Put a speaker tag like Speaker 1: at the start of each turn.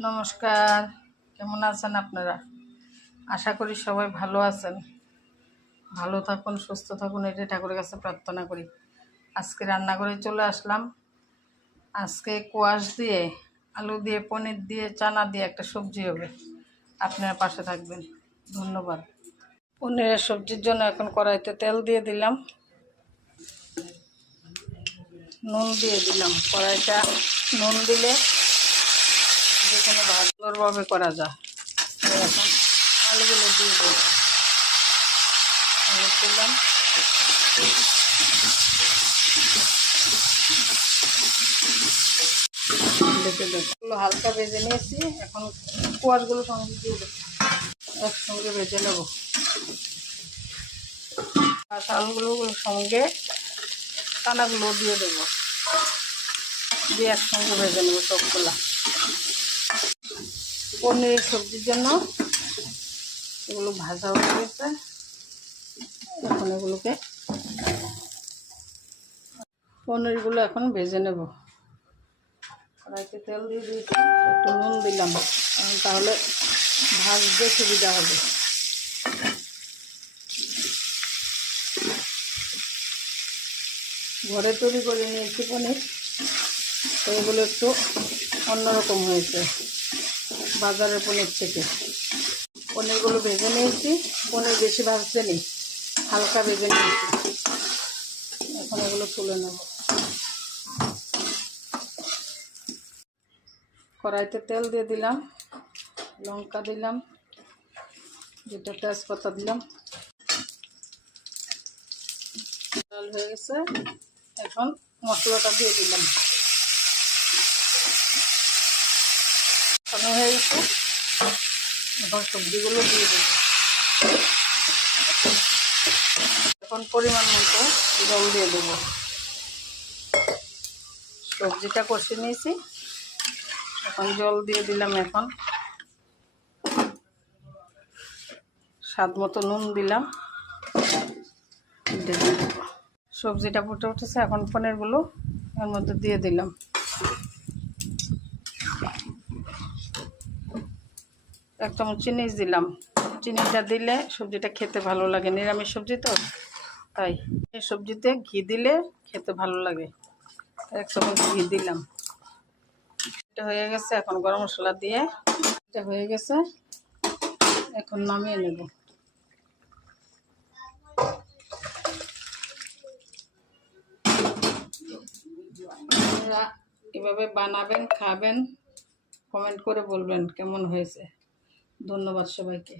Speaker 1: নমস্কার, কেমন আছেন আপনারা? আশা করি সবাই ভালো আছেন। ভালো থাকুন, সুস্থ থাকুন এটা ঠাকুরের কাছে প্রার্থনা করি। আজকে রান্না করে চলে আসলাম। আজকে কোয়াশ দিয়ে, আলু দিয়ে, পনির দিয়ে, চানা দিয়ে একটা সবজি হবে। আপনারা পাশে থাকবেন। ধন্যবাদ। পনিরের সবজির জন্য এখন কড়াইতে তেল দিয়ে দিলাম। নুন দিয়ে দিলাম। কড়াইটা নুন দিলে যে ভালোভাবে করা যায়। এখন আলুগুলো দিয়ে দিই আলু দিলাম হালকা ভেজে নিয়েছি। এখন কোয়াশগুলো সঙ্গে দিয়ে দেবো। একসঙ্গে ভেজে নেব। আর আলুগুলো সঙ্গে টানাগুলো দিয়ে দেবো। দিয়ে একসঙ্গে ভেজে নেব সবগুলা। পনির সবজির জন্য এগুলো ভাজা হয়ে গেছে। এখন এগুলোকে পনিরগুলো এখন ভেজে নেব। কড়াইতে তেল দিয়ে দিয়েছি, একটু নুন দিলাম তাহলে ভাজতে সুবিধা হবে। ঘরে তৈরি করে নিয়েছি পনির, তো এগুলো একটু অন্যরকম হয়েছে। বাজারের পনির থেকে। পনিরগুলো ভেজে নিয়েছি, পনির বেশি ভাজতে নেই, হালকা ভেজে নিয়েছি। এখন এগুলো তুলে নেব। কড়াইতে তেল দিয়ে দিলাম, লঙ্কা দিলাম, দুটো তেজপাতা দিলাম। লাল হয়ে গেছে, এখন মশলাটা দিয়ে দিলাম। কষানো হয়ে গেছে। এখন সবজিগুলো দিয়ে দেব। এখন পরিমাণ মতো জল দিয়ে দেব। সবজিটা কষে নিয়েছি। এখন জল দিয়ে দিলাম এখন। স্বাদ মতো নুন দিলাম। সবজিটা ফুটে উঠেছে। এখন পনিরগুলো এর মধ্যে দিয়ে দিলাম। এক চামচ চিনি দিলাম। চিনিটা দিলে সবজিটা খেতে ভালো লাগে। নিরামিষ সবজি তো? তাই। এই সবজিতে ঘি দিলে খেতে ভালো লাগে। এক চামচ ঘি দিলাম। এটা হয়ে গেছে এখন গরম মশলা দিয়ে। এটা হয়ে গেছে। এখন নামিয়ে নেব। এভাবে বানাবেন, খাবেন কমেন্ট করে বলবেন কেমন হয়েছে। ধন্যবাদ সবাইকে।